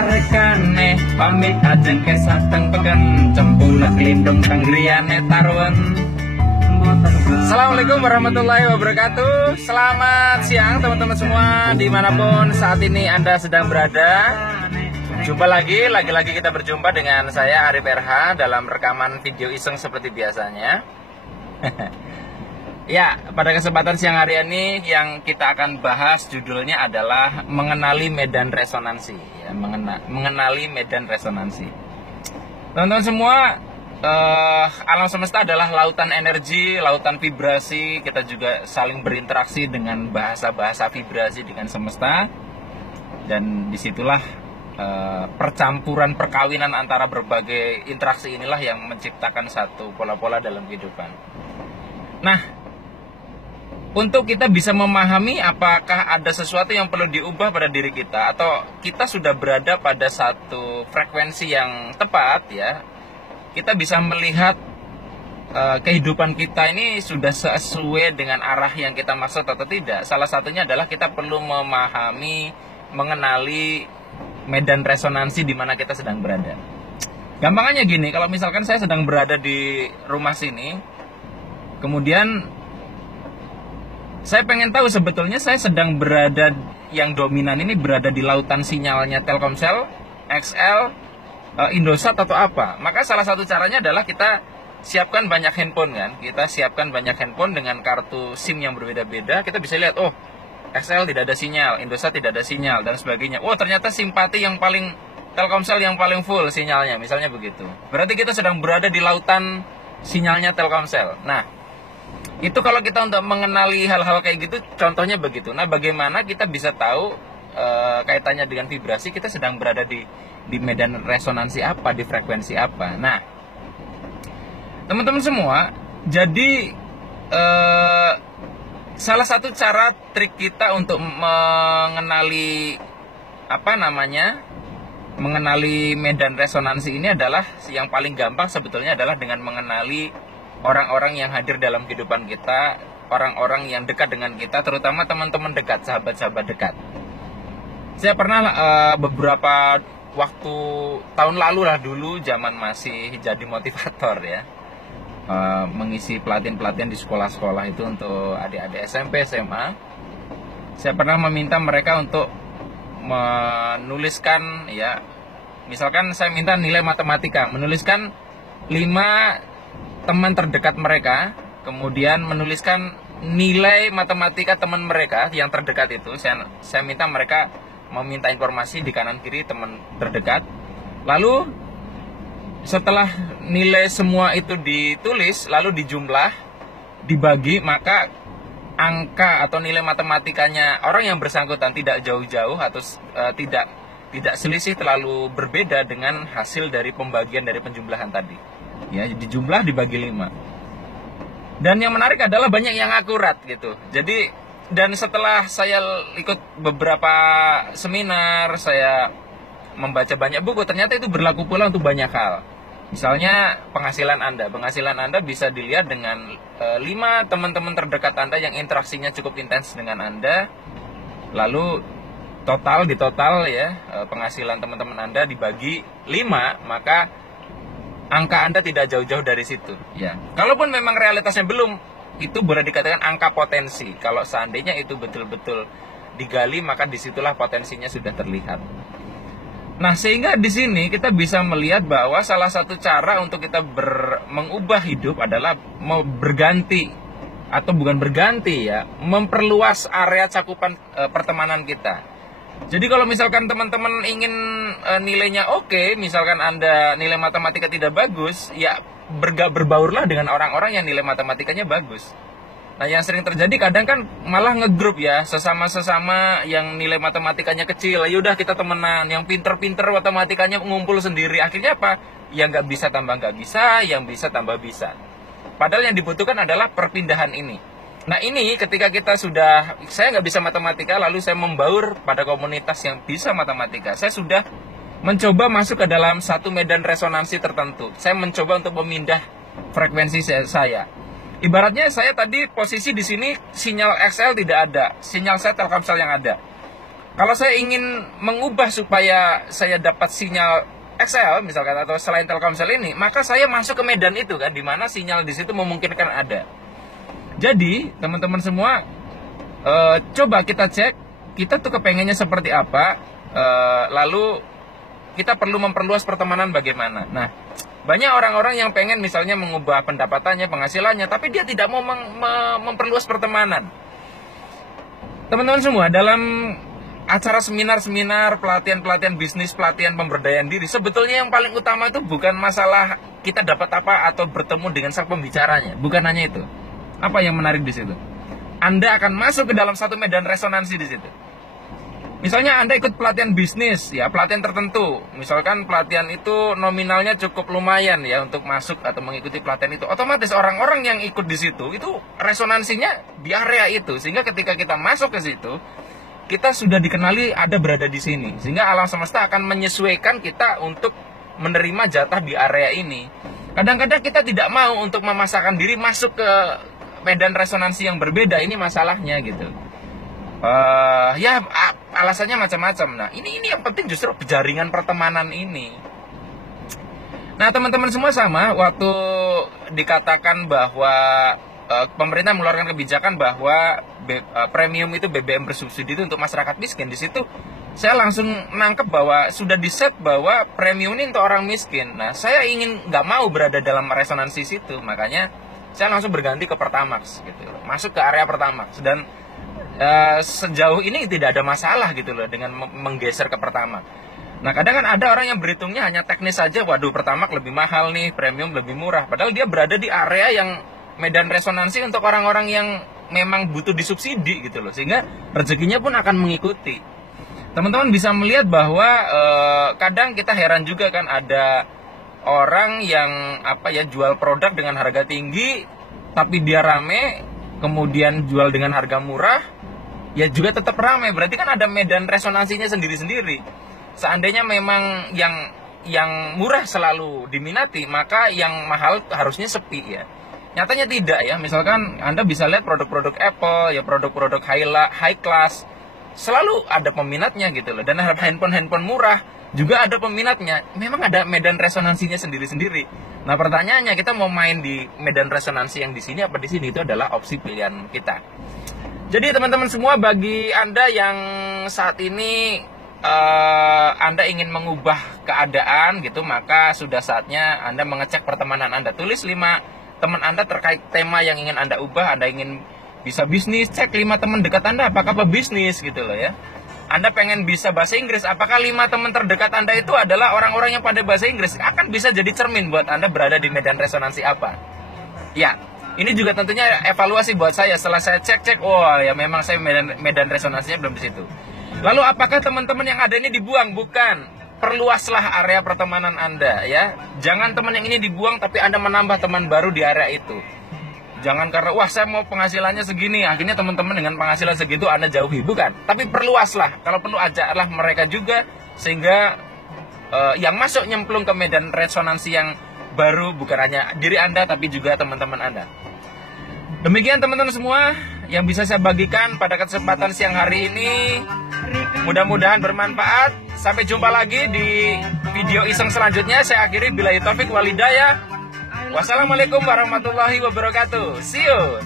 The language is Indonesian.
rekane pamit ajeng ke sateng peken cempulak lindung tanggriane tarwen. Assalamualaikum warahmatullahi wabarakatuh. Selamat siang teman-teman semua dimanapun saat ini Anda sedang berada. Jumpa lagi kita berjumpa dengan saya Arif RH dalam rekaman video iseng seperti biasanya. Ya, pada kesempatan siang hari ini yang kita akan bahas judulnya adalah mengenali medan resonansi. Ya, mengenali medan resonansi. Teman-teman semua, alam semesta adalah lautan energi, lautan vibrasi. Kita juga saling berinteraksi dengan bahasa-bahasa vibrasi dengan semesta. Dan disitulah percampuran perkawinan antara berbagai interaksi inilah yang menciptakan satu pola-pola dalam kehidupan. Nah, untuk kita bisa memahami apakah ada sesuatu yang perlu diubah pada diri kita atau kita sudah berada pada satu frekuensi yang tepat, ya, kita bisa melihat kehidupan kita ini sudah sesuai dengan arah yang kita maksud atau tidak. Salah satunya adalah kita perlu memahami, mengenali medan resonansi di mana kita sedang berada. Gampangannya gini, kalau misalkan saya sedang berada di rumah sini, kemudian saya pengen tahu sebetulnya saya sedang berada, yang dominan ini berada di lautan sinyalnya Telkomsel, XL, Indosat atau apa. Maka salah satu caranya adalah kita siapkan banyak handphone kan. Kita siapkan banyak handphone dengan kartu SIM yang berbeda-beda. Kita bisa lihat, oh, XL tidak ada sinyal, Indosat tidak ada sinyal, dan sebagainya. Oh, ternyata simpati yang paling Telkomsel yang paling full sinyalnya, misalnya begitu. Berarti kita sedang berada di lautan sinyalnya Telkomsel. Nah, itu kalau kita untuk mengenali hal-hal kayak gitu, contohnya begitu. Nah, bagaimana kita bisa tahu kaitannya dengan vibrasi, kita sedang berada di medan resonansi apa, di frekuensi apa. Nah, teman-teman semua, jadi salah satu cara trik kita untuk mengenali mengenali medan resonansi ini adalah yang paling gampang sebetulnya adalah dengan mengenali orang-orang yang hadir dalam kehidupan kita, orang-orang yang dekat dengan kita, terutama teman-teman dekat, sahabat-sahabat dekat. Saya pernah beberapa waktu tahun lalu lah dulu, zaman masih jadi motivator ya, mengisi pelatihan-pelatihan di sekolah-sekolah itu untuk adik-adik SMP, SMA. Saya pernah meminta mereka untuk menuliskan, ya, misalkan saya minta nilai matematika, menuliskan 5 teman terdekat mereka, kemudian menuliskan nilai matematika teman mereka yang terdekat itu. Saya minta mereka meminta informasi di kanan kiri teman terdekat. Lalu setelah nilai semua itu ditulis, lalu dijumlah, dibagi, maka angka atau nilai matematikanya orang yang bersangkutan tidak jauh-jauh atau tidak selisih terlalu berbeda dengan hasil dari pembagian dari penjumlahan tadi. Ya, dijumlah dibagi 5. Dan yang menarik adalah banyak yang akurat gitu. Jadi, dan setelah saya ikut beberapa seminar, saya membaca banyak buku, ternyata itu berlaku pula untuk banyak hal. Misalnya penghasilan Anda bisa dilihat dengan 5 teman-teman terdekat Anda yang interaksinya cukup intens dengan Anda. Lalu di total ya, penghasilan teman-teman Anda dibagi 5, maka angka Anda tidak jauh-jauh dari situ, ya. Kalaupun memang realitasnya belum, itu boleh dikatakan angka potensi. Kalau seandainya itu betul-betul digali, maka disitulah potensinya sudah terlihat. Nah, sehingga di sini kita bisa melihat bahwa salah satu cara untuk kita mengubah hidup adalah berganti, atau bukan berganti ya, memperluas area cakupan pertemanan kita. Jadi kalau misalkan teman-teman ingin nilainya oke, misalkan Anda nilai matematika tidak bagus, ya berbaurlah dengan orang-orang yang nilai matematikanya bagus. Nah, yang sering terjadi kadang kan malah ngegrup ya, sesama-sesama yang nilai matematikanya kecil. Yaudah kita temenan, yang pinter-pinter matematikanya ngumpul sendiri. Akhirnya apa? Yang nggak bisa tambah nggak bisa, yang bisa tambah bisa. Padahal yang dibutuhkan adalah perpindahan ini. Nah, ini ketika saya nggak bisa matematika, lalu saya membaur pada komunitas yang bisa matematika. Saya sudah mencoba masuk ke dalam satu medan resonansi tertentu. Saya mencoba untuk memindah frekuensi saya. Ibaratnya saya tadi posisi di sini sinyal XL tidak ada, sinyal saya Telkomsel yang ada. Kalau saya ingin mengubah supaya saya dapat sinyal XL misalkan atau selain Telkomsel ini, maka saya masuk ke Medan itu kan, di mana sinyal di situ memungkinkan ada. Jadi teman-teman semua, coba kita cek kita tuh kepengennya seperti apa, lalu kita perlu memperluas pertemanan bagaimana. Nah, banyak orang-orang yang pengen misalnya mengubah pendapatannya, penghasilannya, tapi dia tidak mau memperluas pertemanan. Teman-teman semua, dalam acara seminar-seminar, pelatihan-pelatihan bisnis, pelatihan pemberdayaan diri, sebetulnya yang paling utama itu bukan masalah kita dapat apa atau bertemu dengan sang pembicaranya. Bukan hanya itu. Apa yang menarik di situ? Anda akan masuk ke dalam satu medan resonansi di situ. Misalnya Anda ikut pelatihan bisnis, ya pelatihan tertentu. Misalkan pelatihan itu nominalnya cukup lumayan ya untuk masuk atau mengikuti pelatihan itu. Otomatis orang-orang yang ikut di situ itu resonansinya di area itu, sehingga ketika kita masuk ke situ, kita sudah dikenali ada berada di sini, sehingga alam semesta akan menyesuaikan kita untuk menerima jatah di area ini. Kadang-kadang kita tidak mau untuk memasakkan diri masuk ke medan resonansi yang berbeda, ini masalahnya gitu. Ya alasannya macam-macam. Nah ini yang penting justru jaringan pertemanan ini. Nah teman-teman semua sama, waktu dikatakan bahwa pemerintah mengeluarkan kebijakan bahwa premium itu BBM bersubsidi itu untuk masyarakat miskin, di situ saya langsung nangkep bahwa sudah di-set bahwa premium ini untuk orang miskin. Nah saya nggak mau berada dalam resonansi situ, makanya saya langsung berganti ke Pertamax gitu, masuk ke area Pertamax. Dan sejauh ini tidak ada masalah gitu loh dengan menggeser ke Pertamax. Nah kadang kan ada orang yang berhitungnya hanya teknis saja, waduh Pertamax lebih mahal nih, premium lebih murah, padahal dia berada di area yang medan resonansi untuk orang-orang yang memang butuh disubsidi gitu loh, sehingga rezekinya pun akan mengikuti. Teman-teman bisa melihat bahwa kadang kita heran juga kan, ada orang yang jual produk dengan harga tinggi tapi dia rame, kemudian jual dengan harga murah ya juga tetap ramai. Berarti kan ada medan resonansinya sendiri-sendiri. Seandainya memang yang murah selalu diminati, maka yang mahal harusnya sepi ya. Nyatanya tidak ya. Misalkan Anda bisa lihat produk-produk Apple, ya produk-produk high class, selalu ada peminatnya gitu loh. Dan handphone murah juga ada peminatnya. Memang ada medan resonansinya sendiri-sendiri. Nah pertanyaannya, kita mau main di medan resonansi yang di sini apa di sini? Itu adalah opsi pilihan kita. Jadi teman-teman semua, bagi Anda yang saat ini Anda ingin mengubah keadaan gitu, maka sudah saatnya Anda mengecek pertemanan Anda. Tulis 5 teman Anda terkait tema yang ingin Anda ubah. Anda ingin bisa bisnis, cek 5 teman dekat Anda apakah pebisnis gitu loh ya. Anda pengen bisa bahasa Inggris, apakah 5 teman terdekat Anda itu adalah orang-orang yang pada bahasa Inggris? Akan bisa jadi cermin buat Anda berada di medan resonansi apa. Ya, ini juga tentunya evaluasi buat saya. Setelah saya cek, wah ya memang saya medan resonansinya belum di situ. Lalu apakah teman-teman yang ada ini dibuang? Bukan. Perluaslah area pertemanan Anda ya. Jangan teman yang ini dibuang tapi Anda menambah teman baru di area itu. Jangan karena wah saya mau penghasilannya segini, akhirnya teman-teman dengan penghasilan segitu Anda jauhi. Bukan. Tapi perluaslah. Kalau perlu ajaklah mereka juga, sehingga yang masuk nyemplung ke medan resonansi yang baru bukan hanya diri Anda tapi juga teman-teman Anda. Demikian teman-teman semua yang bisa saya bagikan pada kesempatan siang hari ini. Mudah-mudahan bermanfaat. Sampai jumpa lagi di video iseng selanjutnya. Saya akhiri billahi taufik wal hidayah. Wassalamualaikum warahmatullahi wabarakatuh. See you.